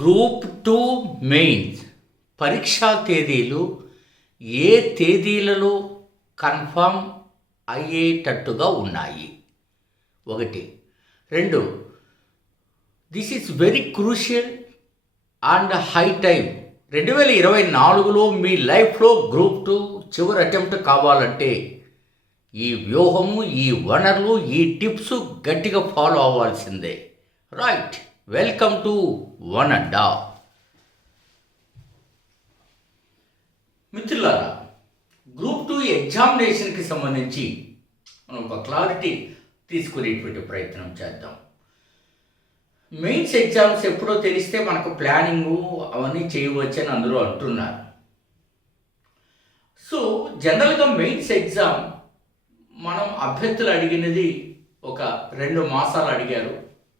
Group 2 mains పరీక్షా తేదీలు ఏ తేదీలలో కన్ఫర్మ్ అయ్యేటట్టుగా ఉన్నాయి? 1. 2. This is very crucial and high time. 2024లో మీ లైఫ్లో గ్రూప్ 2 చివరి అటెంప్ట్ కావాలంటే ఈ వ్యూహము, ఈ వనరులు, ఈ టిప్స్ గట్టిగా ఫాలో అవ్వాల్సిందే. రైట్, వెల్కమ్ టు వన్ అడ్డా. మిత్రులారా, గ్రూప్ 2 ఎగ్జామినేషన్కి సంబంధించి మనం ఒక క్లారిటీ తీసుకునేటువంటి ప్రయత్నం చేద్దాం. మెయిన్స్ ఎగ్జామ్స్ ఎప్పుడో తెలిస్తే మనకు ప్లానింగు అవన్నీ చేయవచ్చని అందరూ అంటున్నారు. సో జనరల్గా మెయిన్స్ ఎగ్జామ్ మనం అభ్యర్థులు అడిగినది ఒక 2 మాసాలు అడిగారు,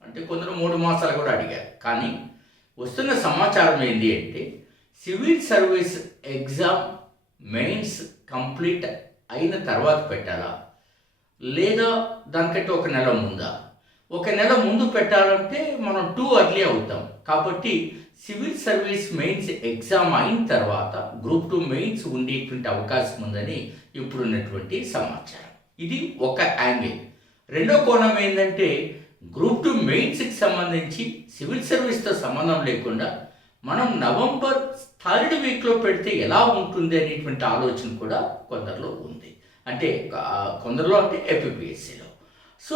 అంటే కొందరు 3 మాసాలు కూడా అడిగారు. కానీ వస్తున్న సమాచారం ఏంటి అంటే civil service exam mains complete అయిన తర్వాత పెట్టాలా, లేదా దానికంటే ఒక నెల ముందా? ఒక నెల ముందు పెట్టాలంటే మనం 2 అర్లీ అవుతాం. కాబట్టి సివిల్ సర్వీస్ మెయిన్స్ ఎగ్జామ్ అయిన తర్వాత గ్రూప్ 2 మెయిన్స్ ఉండేటువంటి అవకాశం ఉందని ఇప్పుడున్నటువంటి సమాచారం. ఇది ఒక యాంగిల్. రెండో కోణం ఏంటంటే గ్రూప్ 2 మెయిన్స్కి సంబంధించి సివిల్ సర్వీస్తో సంబంధం లేకుండా మనం నవంబర్ 3rd వీక్లో పెడితే ఎలా ఉంటుంది అనేటువంటి ఆలోచన కూడా కొందరిలో ఉంది. అంటే కొందరిలో అంటే ఏపీపీఎస్సీలో. సో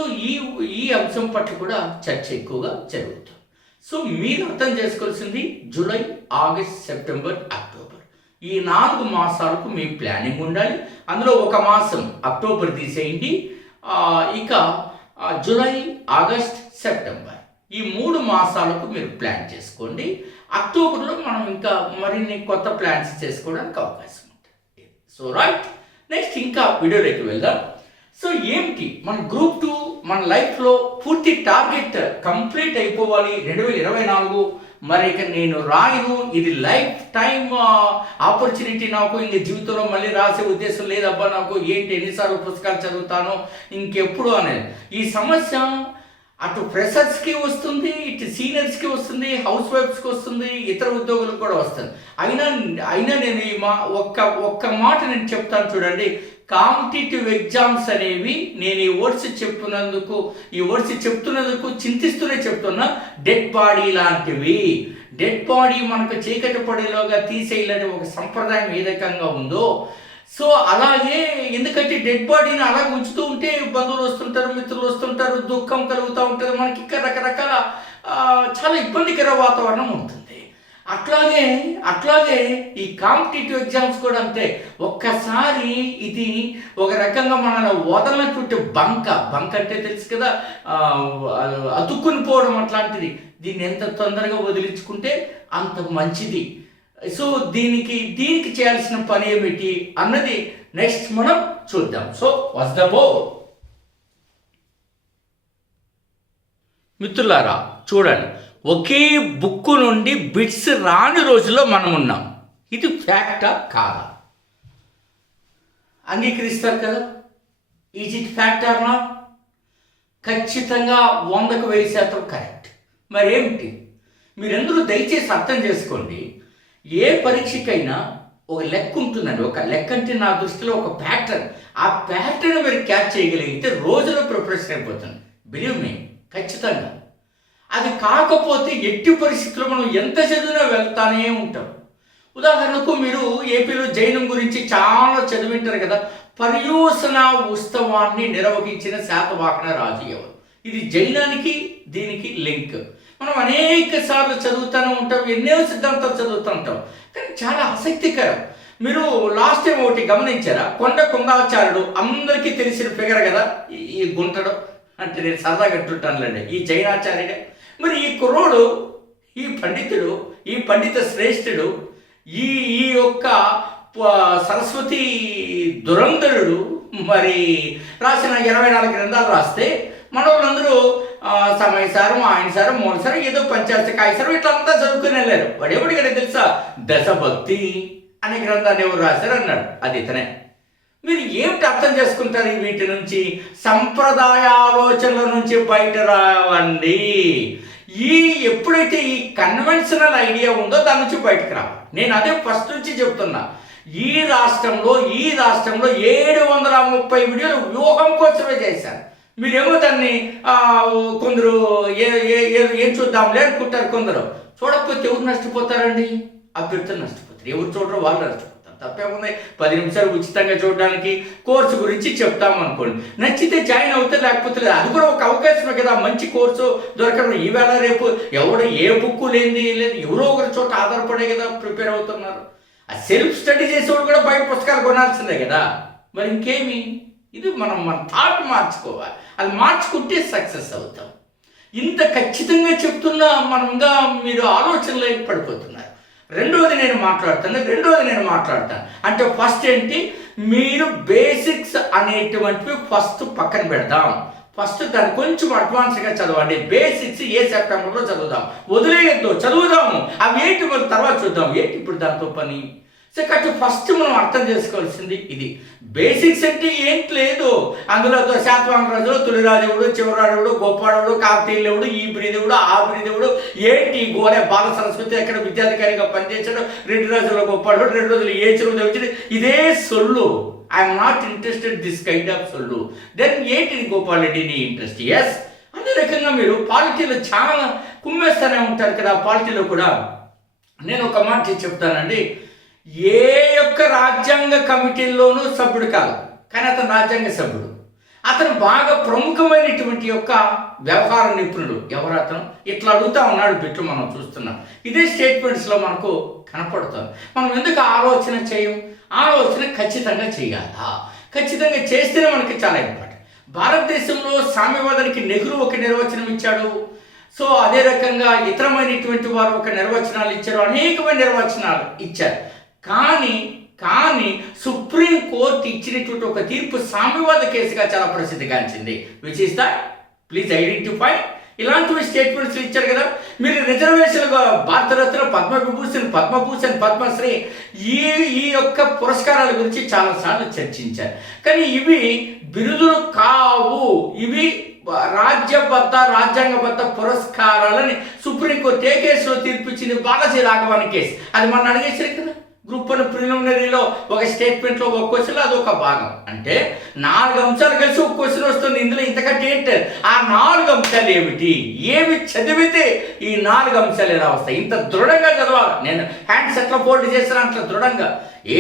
ఈ అంశం పట్ల కూడా చర్చ ఎక్కువగా జరుగుతుంది. సో మీరు అర్థం చేసుకోవాల్సింది జూలై, ఆగస్ట్, సెప్టెంబర్, అక్టోబర్ ఈ 4 మాసాలకు మీ ప్లానింగ్ ఉండాలి. అందులో ఒక మాసం అక్టోబర్ తీసేయండి. ఇక జూలై, ఆగస్ట్, సెప్టెంబర్ ఈ 3 మాసాలకు మీరు ప్లాన్ చేసుకోండి. అక్టోబర్లో మనం ఇంకా మరిన్ని కొత్త ప్లాన్స్ చేసుకోవడానికి అవకాశం ఉంటుంది. సో రైట్, నెక్స్ట్ ఇంకా వీడియోలోకి వెళ్దాం. సో ఏమిటి మన గ్రూప్ 2 మన లైఫ్లో పూర్తి టార్గెట్ కంప్లీట్ అయిపోవాలి 2024. మరి ఇక నేను రాయను, ఇది లైఫ్ టైం ఆపర్చునిటీ, నాకు ఇంక జీవితంలో మళ్ళీ రాసే ఉద్దేశం లేదబ్బా, నాకు ఏంటి ఎన్నిసార్లు పుస్తకాలు చదువుతాను ఇంకెప్పుడు అనేది ఈ సమస్య అటు ఫ్రెషర్స్కి వస్తుంది, ఇటు సీనియర్స్కి వస్తుంది, హౌస్ వైఫ్స్కి వస్తుంది, ఇతర ఉద్యోగులకు కూడా వస్తుంది. అయినా నేను ఒక్క మాట నేను చెప్తాను చూడండి. కాంపిటేటివ్ ఎగ్జామ్స్ అనేవి నేను ఈ వర్డ్స్ చెప్తున్నందుకు చింతిస్తూనే చెప్తున్నా. డెడ్ బాడీ లాంటివి. డెడ్ బాడీ మనకు చీకటి పడేలోగా తీసేయాలనే ఒక సంప్రదాయం ఏ రకంగా ఉందో, సో అలాగే ఎందుకంటే డెడ్ బాడీని అలా ఉంచుతూ ఉంటే బంధువులు వస్తుంటారు, మిత్రులు వస్తుంటారు, దుఃఖం కలుగుతూ ఉంటుంది, మనకి ఇంకా రకరకాల చాలా ఇబ్బందికర వాతావరణం ఉంటుంది. అట్లాగే ఈ కాంపిటేటివ్ ఎగ్జామ్స్ కూడా అంతే. ఒక్కసారి ఇది ఒక రకంగా మనల్ని వదలనటువంటి బంక అంటే తెలుసు కదా, అతుక్కుని పోవడం అట్లాంటిది. దీన్ని ఎంత తొందరగా వదిలించుకుంటే అంత మంచిది. సో దీనికి చేయాల్సిన పని ఏమిటి అన్నది నెక్స్ట్ మనం చూద్దాం. సో వస్తామో మిత్రులారా, చూడండి, ఒకే బుక్ నుండి బిట్స్ రాని రోజుల్లో మనం ఉన్నాం. ఇది ఫ్యాక్టా కాదా? అంగీకరిస్తారు కదా? Is it fact are not? ఖచ్చితంగా 100కు 1000% కరెక్ట్. మరి ఏమిటి? మీరందరూ దయచేసి అర్థం చేసుకోండి. ఏ పరీక్షకైనా ఒక లెక్క ఉంటుందండి. ఒక లెక్క అంటే నా దృష్టిలో ఒక ప్యాటర్న్. ఆ ప్యాటర్న్ మీరు క్యాచ్ చేయగలిగితే రోజులో ప్రిపరేషన్ అయిపోతుంది. బిలీవ్ మీ, ఖచ్చితంగా. అది కాకపోతే ఎట్టి పరిస్థితుల్లో మనం ఎంత చదివినా వెళ్తానే ఉంటాం. ఉదాహరణకు మీరు ఏపీలో జైనం గురించి చాలా చదివింటారు కదా. పర్యూషణ ఉత్సవాన్ని నిర్వహించిన శాతవాహన రాజు ఎవరు? ఇది జైనానికి దీనికి లింక్. మనం అనేక సార్లు చదువుతూనే ఉంటాం, ఎన్నో సిద్ధాంతాలు చదువుతూ ఉంటాం. కానీ చాలా ఆసక్తికరం. మీరు లాస్ట్ టైం ఒకటి గమనించారా? కొండాచార్యుడు అందరికీ తెలిసిన ఫిగర్ కదా, ఈ గుంటడు అంటే నేను సరదాగా అంటుంటానులేండి, ఈ జైనాచార్యుడే. మరి ఈ కుర్రోడు, ఈ పండితుడు, ఈ పండిత శ్రేష్ఠుడు, ఈ యొక్క సరస్వతి దురంధరుడు మరి రాసిన 24 గ్రంథాలు రాస్తే మన వాళ్ళందరూ సమయసారం, ఆయనసారం, మూలసారం, ఏదో పంచాశకాయసారం ఇట్లంతా చదువుకుని వెళ్ళారు. వాడేవాడికనే తెలుసా? దశభక్తి అనే గ్రంథాన్ని ఎవరు రాశారు అన్నాడు. అది ఇతనే. మీరు ఏమిటి అర్థం చేసుకుంటారు వీటి నుంచి? సంప్రదాయ ఆలోచనల నుంచి బయట రావండి. ఈ ఎప్పుడైతే ఈ కన్వెన్షనల్ ఐడియా ఉందో దాని నుంచి బయటకు రావాలి. నేను అదే ఫస్ట్ నుంచి చెప్తున్నా. ఈ రాష్ట్రంలో 730 వీడియోలు వ్యూహం కోసమే చేశారు. మీరేమో దాన్ని కొందరు ఏం చూద్దాంలే అనుకుంటారు. కొందరు చూడకపోతే ఎవరు నష్టపోతారండి? అభ్యర్థులు నష్టపోతారు. ఎవరు చూడరు వాళ్ళు నష్టపోతారు. తప్పేముంది? 10 నిమిషాలు ఉచితంగా చూడడానికి కోర్సు గురించి చెప్తాము అనుకోండి. నచ్చితే జాయిన్ అవుతే, లేకపోతే లేదు. అది కూడా ఒక అవకాశమే కదా. మంచి కోర్సు దొరకడం ఈవేళ రేపు ఎవడు ఏ బుక్కు లేదు, ఎవరో ఒకరి చోట ఆధారపడే కదా ప్రిపేర్ అవుతున్నారు. ఆ సెల్ఫ్ స్టడీ చేసేవాడు కూడా బయట పుస్తకాలు కొనాల్సిందే కదా. మరి ఇంకేమి? ఇది మన థాట్ మార్చుకోవాలి. అది మార్చుకుంటే సక్సెస్ అవుతాం. ఇంత ఖచ్చితంగా చెప్తున్నా మనంగా మీరు ఆలోచనలో పడిపోతున్నారు. రెండోది నేను మాట్లాడతాను. అంటే ఫస్ట్ ఏంటి, మీరు బేసిక్స్ అనేటువంటివి ఫస్ట్ పక్కన పెడదాం. ఫస్ట్ దాన్ని కొంచెం అడ్వాన్స్గా చదవండి. బేసిక్స్ సెప్టెంబర్లో చదువుదాం, వదిలేయద్దు, చదువుదాము. అవి ఏంటి మరి తర్వాత చూద్దాం. ఏంటి ఇప్పుడు దాంతో పని? సో కాబట్టి ఫస్ట్ మనం అర్థం చేసుకోవాల్సింది ఇది. బేసిక్స్ అంటే ఏంటి లేదు. అందులో శాతవాహన రాజుడు, తొలిరాజుడు, చివరాజుడు, గొప్పవాడు, కాకతీయుడు, ఈ బ్రీదేవుడు, ఆ బ్రీదేవుడు, ఏంటి గోలే బాల సరస్వతి ఎక్కడ విద్యాధికారిగా పనిచేశాడు, 2 రోజుల్లో గొప్పవాడు, 2 రోజులు ఏ చెరువు తెచ్చింది, ఇదే సొల్లు. I'm not interested this kind of సొల్లు. దెన్ ఏంటి గోపాల్ రెడ్డి నీ ఇంట్రెస్ట్? ఎస్, అదే రకంగా మీరు పాలిటీలో చాలా కుమ్మేస్తూనే ఉంటారు కదా. పాలిటీలో కూడా నేను ఒక మాట చెప్తానండి. ఏ యొక్క రాజ్యాంగ కమిటీల్లోనూ సభ్యుడు కాదు, కానీ అతను రాజ్యాంగ సభ్యుడు. అతను బాగా ప్రముఖమైనటువంటి యొక్క వ్యవహార నిపుణుడు. ఎవరు అతను? ఇట్లా అడుగుతా ఉన్నాడు బిట్లు మనం చూస్తున్నాం. ఇదే స్టేట్మెంట్స్లో మనకు కనపడుతుంది. మనం ఎందుకు ఆలోచన చేయం? ఆలోచన ఖచ్చితంగా చేయాలా? ఖచ్చితంగా చేస్తేనే మనకి చాలా ఇంపార్టెంట్. భారతదేశంలో సామ్యవాదానికి నెహ్రూ ఒక నిర్వచనం ఇచ్చాడు. సో అదే రకంగా ఇతరమైనటువంటి వారు ఒక నిర్వచనాలు ఇచ్చారు, అనేకమైన నిర్వచనాలు ఇచ్చారు. కానీ సుప్రీంకోర్టు ఇచ్చినటువంటి ఒక తీర్పు సామ్యవాద కేసుగా చాలా ప్రసిద్ధిగాంచింది. Which is that? Please identify. ఇలాంటివి స్టేట్మెంట్స్ ఇచ్చారు కదా. మీరు రిజర్వేషన్గా భారతరత్న, పద్మవిభూషణ్, పద్మశ్రీ ఈ యొక్క పురస్కారాల గురించి చాలాసార్లు చర్చించారు. కానీ ఇవి బిరుదులు కావు. ఇవి రాజ్యాంగబద్ధ పురస్కారాలని సుప్రీంకోర్టు ఏ కేసులో తీర్పిచ్చింది? బాలాజీ రాఘవన్ కేసు. అది మన అడిగేసారు కదా. గ్రూప్ 1 ప్రిలిమినరీలో ఒక స్టేట్మెంట్లో ఒక క్వశ్చన్, అది ఒక భాగం. అంటే 4 అంశాలు కలిసి ఒక క్వశ్చన్ వస్తుంది. ఇందులో ఇంతకంటే ఏంటి? ఆ 4 అంశాలు ఏమి చదివితే ఈ 4 అంశాలు ఎలా వస్తాయి? ఇంత దృఢంగా చదవాలి. నేను హ్యాండ్స్ ఎట్లా ఫోల్డ్ చేస్తాను అట్లా దృఢంగా.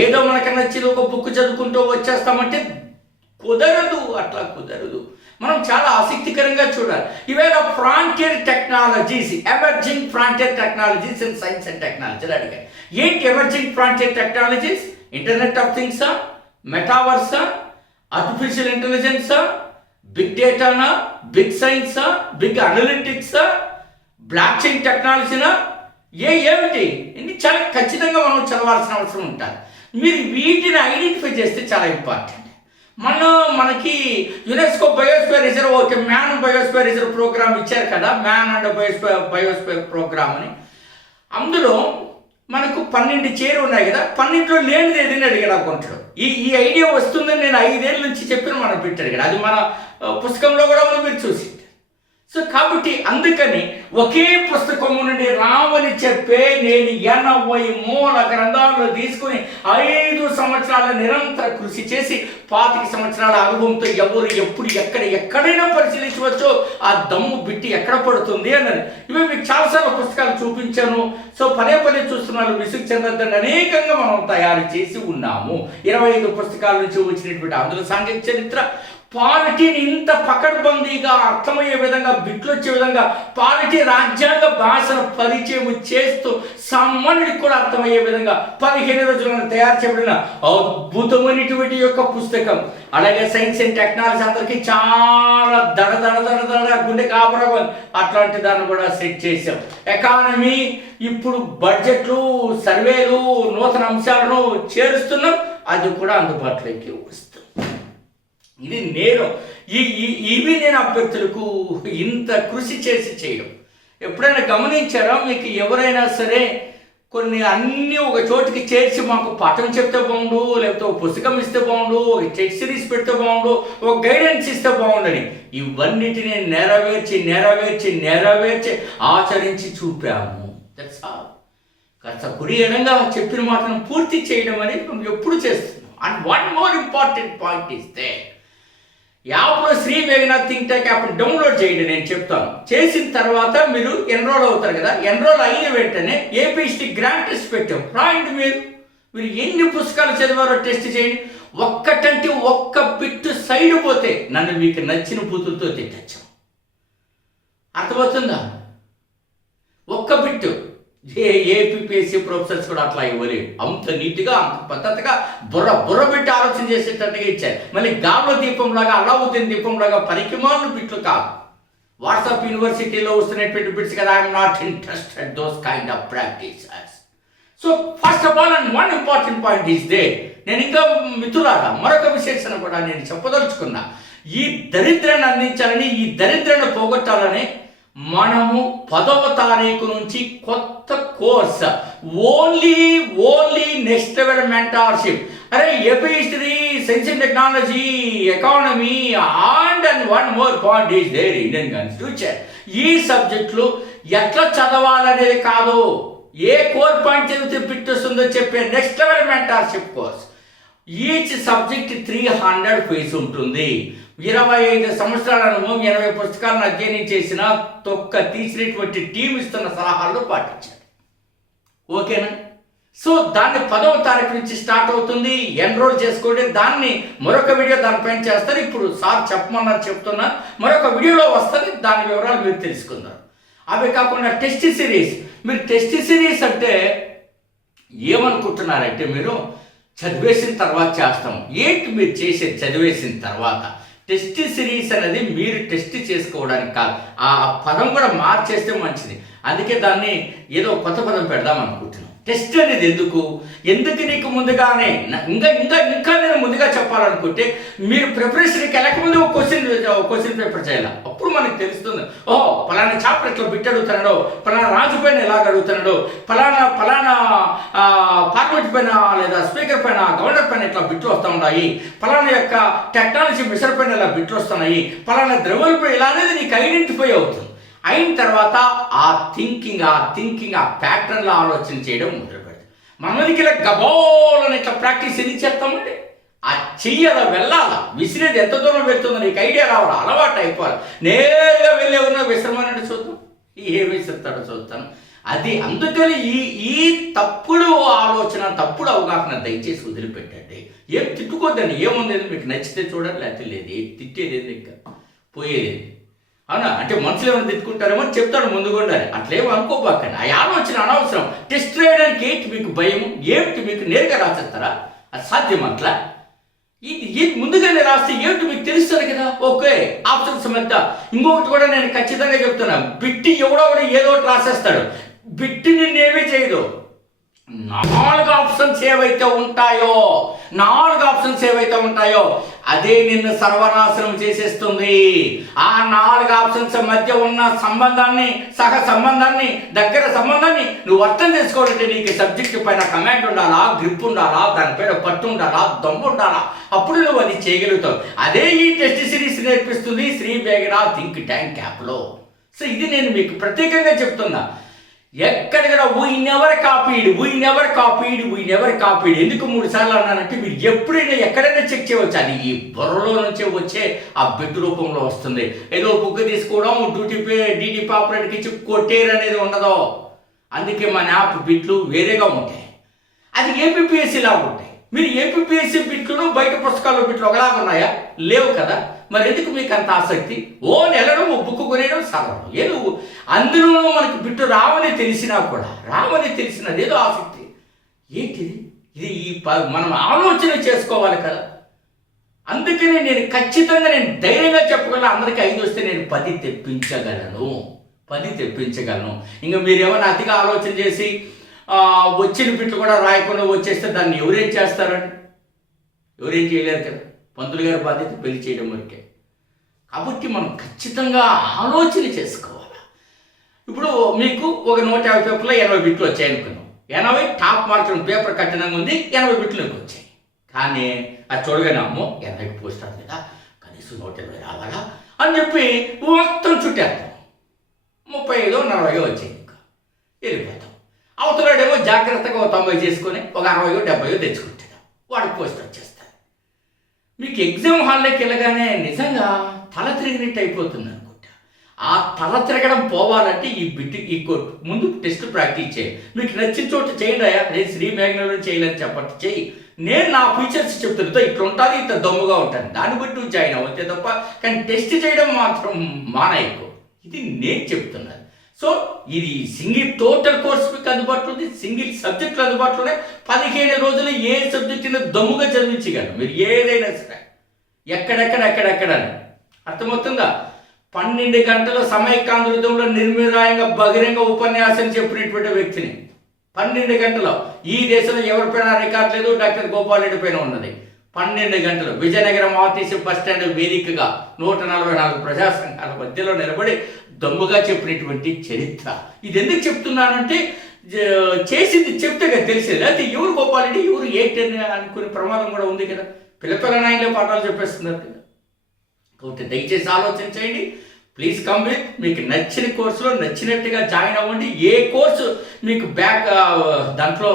ఏదో మనకు నచ్చింది ఒక బుక్ చదువుకుంటూ వచ్చేస్తామంటే కుదరదు. అట్లా కుదరదు. మనం చాలా ఆసక్తికరంగా చూడాలి. ఇవేళ frontier technologies, emerging frontier technologies in science and technology అడిగాయి. ఏంటి emerging frontier technologies? Internet of థింగ్సా, మెటావర్సా, ఆర్టిఫిషియల్ ఇంటెలిజెన్సా, బిగ్ డేటానా, బిగ్ సైన్సా, బిగ్ అనలిటిక్సా, బ్లాక్ చైన్ టెక్నాలజీనా, ఏమిటి? ఇన్ని చాలా ఖచ్చితంగా మనం చదవాల్సిన అవసరం ఉంటుంది. మీరు వీటిని ఐడెంటిఫై చేస్తే చాలా ఇంపార్టెంట్. మనకి యునెస్కో బయోస్ఫియర్ రిజర్వ్ ఒక మ్యాన్ బయోస్ఫియర్ రిజర్వ్ ప్రోగ్రామ్ ఇచ్చారు కదా, మ్యాన్ అండ్ బయోస్ఫియర్ ప్రోగ్రామ్ అని. అందులో మనకు 12 చైర్లు ఉన్నాయి కదా. 12లో లేనిది ఏదైనా అడిగాడు అనుకుంటాడు. ఈ ఐడియా వస్తుందని నేను 5 ఏళ్ళ నుంచి చెప్పిన మనం పెట్టాడు కదా. అది మన పుస్తకంలో కూడా మనం మీరు చూసి. సో కాబట్టి అందుకని ఒకే పుస్తకం నుండి రావని చెప్పే నేను 80 మూల గ్రంథాలను తీసుకుని 5 సంవత్సరాల నిరంతర కృషి చేసి 25 సంవత్సరాల అనుభవంతో ఎవరు ఎప్పుడు ఎక్కడైనా పరిశీలించవచ్చో ఆ దమ్ము బిట్టి ఎక్కడ పడుతుంది అన్నది. ఇవి మీకు చాలాసార్లు పుస్తకాలు చూపించాను. సో పదే చూస్తున్నారు, విసుగు చెందద్దని అనేకంగా మనం తయారు చేసి ఉన్నాము. 25 పుస్తకాల నుంచి వచ్చినటువంటి అందులో సాంఘిక చరిత్ర, పాలిటీని ఇంత పకడ్బందీగా అర్థమయ్యే విధంగా, బిట్లు వచ్చే విధంగా పాలిటీ రాజ్యాంగ భాషను పరిచయం చేస్తూ సామాన్యుడికి కూడా అర్థమయ్యే విధంగా 15 రోజులను తయారు చేయబడిన అద్భుతమైనటువంటి యొక్క పుస్తకం. అలాగే సైన్స్ అండ్ టెక్నాలజీ అందరికీ చాలా దడ గుండె కాపురం, అట్లాంటి దాన్ని కూడా సెట్ చేసాం. ఎకానమీ ఇప్పుడు బడ్జెట్లు, సర్వేలు, నూతన అంశాలను చేరుస్తున్నాం. అది కూడా అందుబాటులోకి వస్తుంది. ఇది ఇవి నేను అభ్యర్థులకు ఇంత కృషి చేసి చేయడం ఎప్పుడైనా గమనించారా? మీకు ఎవరైనా సరే కొన్ని అన్నీ ఒక చోటికి చేర్చి మాకు పాఠం చెప్తే బాగుండు, లేకపోతే ఒక పుస్తకం ఇస్తే బాగుండు, ఒక టెస్ట్ సిరీస్ పెడితే బాగుండు, ఒక గైడెన్స్ ఇస్తే బాగుండని ఇవన్నిటిని నెరవేర్చి ఆచరించి చూపాము. That's all. కాస్త కుడి ఎడంగా చెప్పిన మాటను పూర్తి చేయడం అనేది మనం ఎప్పుడు చేస్తున్నాం. And one more important point ఇస్తే యాప్లో Shri Meghanath think tank app download చేయండి. నేను చెప్తాను. చేసిన తర్వాత మీరు ఎన్రోల్ అవుతారు కదా. ఎన్రోల్ అయిన వెంటనే ఏపీఎస్టీ గ్రాండ్ టెస్ట్ పెట్టాం. రాయండి. మీరు ఎన్ని పుస్తకాలు చదివారో టెస్ట్ చేయండి. ఒక్కటంటే ఒక్క బిట్టు సైడ్ పోతే నన్ను మీకు నచ్చిన బూతులతో తిట్టచ్చు. అర్థమవుతుందా? ఒక్క బిట్టు. ఏపీఎస్సీ ప్రొఫెసర్స్ కూడా అట్లా ఇవ్వలేదు. అంత నీట్గా, అంత పద్ధతిగా బుర్ర పెట్టి ఆలోచన చేసేటట్టుగా ఇచ్చారు. మళ్ళీ గాల్లో దీపంలాగా, అల్లావుద్దీన్ దీపంలాగా పనికిమాలిన బిట్లు కాదు. వాట్సాప్ యూనివర్సిటీలో వస్తున్నటువంటి బిట్స్ కదా. I'm not interested those kind of practices. So first of all and one important point is they. నేను ఇంకా మిత్రులారా మరొక విశేషణ కూడా నేను చెప్పదలుచుకున్నా. ఈ దరిద్రాన్ని అందించాలని, ఈ దరిద్రాన్ని పోగొట్టాలని మనము 10వ తారీఖు నుంచి కొత్త course only next level mentorship. అరే AP history, science and technology, economy and one more point is there Indian constitution. ఈ సబ్జెక్టులు ఎట్లా చదవాలనేది కాదు, ఏ కోర్ పాయింట్ చదివితే బిట్ వస్తుందో చెప్పే next level mentorship course. Each subject 300 fees ఉంటుంది. 25 సంవత్సరాల అనుభవం, 80 పుస్తకాలను అధ్యయనం చేసిన తీసినటువంటి టీం ఇస్తున్న సలహాలను పాటించాలి. ఓకేనా? సో దాన్ని 10వ తారీఖు నుంచి స్టార్ట్ అవుతుంది. ఎన్రోల్ చేసుకోండి. దాన్ని మరొక వీడియో దానిపైన చేస్తారు. ఇప్పుడు సార్ చెప్పమన్నారు, చెప్తున్నా. మరొక వీడియోలో వస్తుంది. దాని వివరాలు మీరు తెలుసుకుందాం. అవి కాకుండా టెస్ట్ సిరీస్. మీరు టెస్ట్ సిరీస్ అంటే ఏమనుకుంటున్నారంటే, మీరు చదివేసిన తర్వాత చేస్తాం. ఏంటి మీరు చేసేది? చదివేసిన తర్వాత టెస్ట్ సిరీస్ అనేది మీరు టెస్ట్ చేసుకోవడానికి కాదు. ఆ పదం కూడా మార్చేస్తే మంచిది. అందుకే దాన్ని ఏదో కొత్త పదం పెడదాం అనుకుంటున్నాం. టెస్ట్ అనేది ఎందుకు నీకు ముందుగానే ఇంకా నేను ముందుగా చెప్పాలనుకుంటే, మీరు ప్రిపరేషన్కి వెళ్ళకముందు ఒక క్వశ్చన్ పేపర్ చేయాలి. అప్పుడు మనకు తెలుస్తుంది, ఓహో పలానా చాప్టర్ ఇట్లా బిట్ అడుగుతున్నాడు, పలానా రాజు పైన ఎలాగ అడుగుతున్నాడు, పలానా పార్లమెంట్ పైన లేదా స్పీకర్ పైన, గవర్నర్ పైన ఇట్లా బిట్లు వస్తూ ఉన్నాయి, పలానా యొక్క టెక్నాలజీ మిషన్ పైన ఇలా బిట్లు వస్తున్నాయి, పలానా ద్రవ్యాలపై ఇలా అనేది నీకు ఐడెంటిఫై అవుతుంది. అయిన తర్వాత ఆ థింకింగ్ ఆ ప్యాటర్న్లో ఆలోచన చేయడం మొదలు పెడతాం. మనకి ఇలా గబోలని ఇట్లా ప్రాక్టీస్ ఎందుకు చేస్తామండి? ఆ చెయ్యాల వెళ్ళాలా, విసిరేది ఎంత దూరం వెళ్తుందో నీకు ఐడియా రావాలా, అలవాటు అయిపోవాలి. నేరుగా వెళ్ళే ఉన్నా విశ్రమని చూద్దాం, ఏ విసిరుతాడో చూస్తాను. అది అందుకని ఈ తప్పుడు ఆలోచన, తప్పుడు అవగాహన దయచేసి వదిలిపెట్టండి. ఏం తిట్టుకోద్దండి. ఏముంది, మీకు నచ్చితే చూడండి, లేకపోతే లేదు. తిట్టేది ఇంకా పోయేది. అవునా? అంటే మనుషులు ఏమైనా తిట్టుకుంటారేమో చెప్తాడు ముందుగుండాలి. అట్లేమో అనుకోబాకండి. ఆ ఆలోచన అనవసరం. టెస్ట్ రాయడానికి ఏంటి మీకు భయం? ఏమిటి మీకు నేరుగా రాసేస్తారా? అది సాధ్యం అట్లా? ఇది ముందుగానే రాస్తే ఏమిటి మీకు తెలుస్తుంది కదా. ఓకే, ఆప్షన్స్ మధ్య ఇంకొకటి కూడా నేను ఖచ్చితంగా చెప్తున్నా. బిట్టి ఎవడో ఏదో ఒకటి రాసేస్తాడు. బిట్టి నిన్నేమీ చేయదు. 4 ఆప్షన్స్ ఏవైతే ఉంటాయో అదే నిన్ను సర్వనాశనం చేసేస్తుంది. ఆ 4 ఆప్షన్స్ మధ్య ఉన్న దగ్గర సంబంధాన్ని నువ్వు అర్థం చేసుకోవాలంటే నీకు సబ్జెక్టు పైన కమాండ్ ఉండాలా, గ్రిప్ ఉండాలా, దానిపైన పట్టు ఉండాలా, దమ్ము ఉండాలా. అప్పుడు నువ్వు అది చేయగలుగుతావు. అదే ఈ టెస్ట్ సిరీస్ నేర్పిస్తుంది శ్రీ మేఘనాథ్ థింక్ ట్యాంక్ యాప్లో. సో ఇది నేను మీకు ప్రత్యేకంగా చెప్తున్నా. ఎక్కడ వీ నెవర్ కాపీడ్ ఎందుకు 3 సార్లు అన్నానంటే, మీరు ఎప్పుడైనా ఎక్కడైనా చెక్ చేయవచ్చు. అది ఈ బుర్రలో నుంచే వచ్చే ఆ బిట్ రూపంలో వస్తుంది. ఏదో బుక్ తీసుకోవడం, డీటీ ఆపరేటర్కి ఇచ్చి కొట్టేరు అనేది ఉండదు. అందుకే మన యాప్ బిట్లు వేరేగా ఉంటాయి. అది ఏపీఎస్సీ లాగా ఉంటాయి. మీరు ఏపీఎస్సీ బిట్లను బయట పుస్తకాల్లో బిట్లు ఒకలాగా ఉన్నాయా? లేవు కదా. మరి ఎందుకు మీకు అంత ఆసక్తి? నెలడం, బుక్ కొనేయడం, చదవడం. ఏదో అందులోనూ మనకి బిట్టు రావని తెలిసినది ఏదో ఆసక్తి. ఏంటిది? ఇది మనం ఆలోచన చేసుకోవాలి కదా. అందుకని నేను ఖచ్చితంగా ధైర్యంగా చెప్పగలను. అందరికీ 5 వస్తే నేను 10 తెప్పించగలను. ఇంకా మీరేమన్నా అతిగా ఆలోచన చేసి వచ్చిన బిట్లు కూడా రాయకుండా వచ్చేస్తే దాన్ని ఎవరేం చేస్తారండి? ఎవరేం చేయలేరు కదా. పంతులు గారి బాధ్యత పెళ్లి చేయడం వరకే. కాబట్టి మనం ఖచ్చితంగా ఆలోచన చేసుకోవాలి. ఇప్పుడు మీకు ఒక 150 పేపర్లో 80 బిట్లు వచ్చాయనుకున్నాం. 80 టాప్ మార్కులు పేపర్ కఠినంగా ఉంది, 80 బిట్లోకి వచ్చాయి. కానీ అది చూడగానే అమ్మో 80కి పోస్ట్ అది కదా, కనీసం 120 రావాలా అని చెప్పి మొత్తం చుట్టేస్తాం. 35 40 వచ్చాయి, ఇంకా వెళ్ళిపోతాం. అవతలాడేమో జాగ్రత్తగా 90 చేసుకొని ఒక 60 70 తెచ్చుకుంటాడు, వాడికి పోస్ట్ వచ్చేస్తాడు. మీకు ఎగ్జామ్ హాల్లోకి వెళ్ళగానే నిజంగా తల తిరిగినట్టు అయిపోతుంది అనుకుంటా. ఆ తల తిరగడం పోవాలంటే ఈ ముందు టెస్ట్ ప్రాక్టీస్ చేయి. మీకు నచ్చిన చోట చేయండి. నేను శ్రీ మేఘనలో చేయాలని చెప్పట్టు చేయి. నేను నా ఫీచర్స్ చెప్తున్నా, ఇట్లా ఉంటుంది, ఇంత దమ్ముగా ఉంటాను, దాన్ని బట్టి నువ్వు జాయిన్ అవ్వతే తప్ప కానీ టెస్ట్ చేయడం మాత్రం మానేయకు. ఇది నేను చెప్తున్నాను. సో ఇది సింగిల్ టోటల్ కోర్స్ మీకు అందుబాటులో ఉంది, సింగిల్ సబ్జెక్టులు అందుబాటులో ఉన్నాయి. 15 రోజులు ఏ సబ్జెక్టుని దమ్ముగా చదివించగలరు మీరు, ఏదైనా సరే, ఎక్కడెక్కడ అర్థమవుతుందా? 12 గంటల సమైకాంధ్రుతంలో నిర్మిరాయంగా బహిరంగ ఉపన్యాసం చెప్పినటువంటి వ్యక్తిని 12 గంటలు ఈ దేశంలో ఎవరిపైన రికార్డు లేదు, డాక్టర్ గోపాల్ రెడ్డి పైన ఉన్నది. 12 గంటలు విజయనగరం ఆర్టీసీ బస్టాండ్ వేదికగా 144 ప్రజా సంఘాల మధ్యలో నిలబడి దమ్ముగా చెప్పినటువంటి చరిత్ర. ఇది ఎందుకు చెప్తున్నానంటే చేసింది చెప్తే కదా తెలిసేది, అయితే ఎవరు గోపాల్ రెడ్డి ఎవరు ఏంటి అనుకునే ప్రమాదం కూడా ఉంది కదా. పిల్లనాయనలో పాఠాలు చెప్పేస్తున్నారు కదా. కాబట్టి దయచేసి ఆలోచన చేయండి. ప్లీజ్ కమ్ విత్, మీకు నచ్చిన కోర్సులో నచ్చినట్టుగా జాయిన్ అవ్వండి. ఏ కోర్సు మీకు దాంట్లో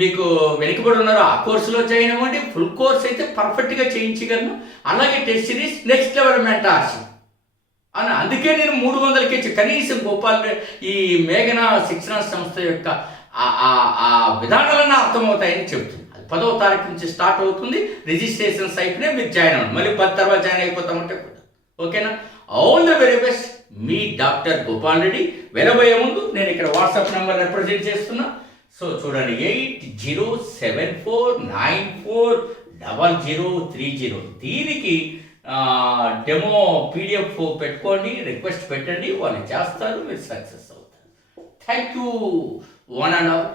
మీకు వెనుకబడి ఉన్నారో ఆ కోర్సులో జాయిన్ అవ్వండి. ఫుల్ కోర్స్ అయితే పర్ఫెక్ట్గా చేయించగలను. అలాగే test series next level mentorship అని అందుకే నేను 300కి ఇచ్చి కనీసం గోపాల్ ఈ మేఘన శిక్షణ సంస్థ యొక్క ఆ విధానాలన్నా అర్థమవుతాయని చెప్తుంది. 10వ తారీఖు నుంచి స్టార్ట్ అవుతుంది. రిజిస్ట్రేషన్స్ అయిపోయినాయి, మీరు జాయిన్ అవ్వండి. మళ్ళీ 10 తర్వాత జాయిన్ అయిపోతామంటే ఓకేనా? All the very best. Me doctor Gopal Reddy. వెళ్ళబోయే ముందు నేను ఇక్కడ వాట్సాప్ నెంబర్ రిప్రజెంట్ చేస్తున్నా. సో చూడండి, 8074940030. దీనికి డెమో PDF పెట్టుకోండి, రిక్వెస్ట్ పెట్టండి, వాళ్ళు చేస్తారు, మీరు సక్సెస్ అవుతారు. Thank you one and all.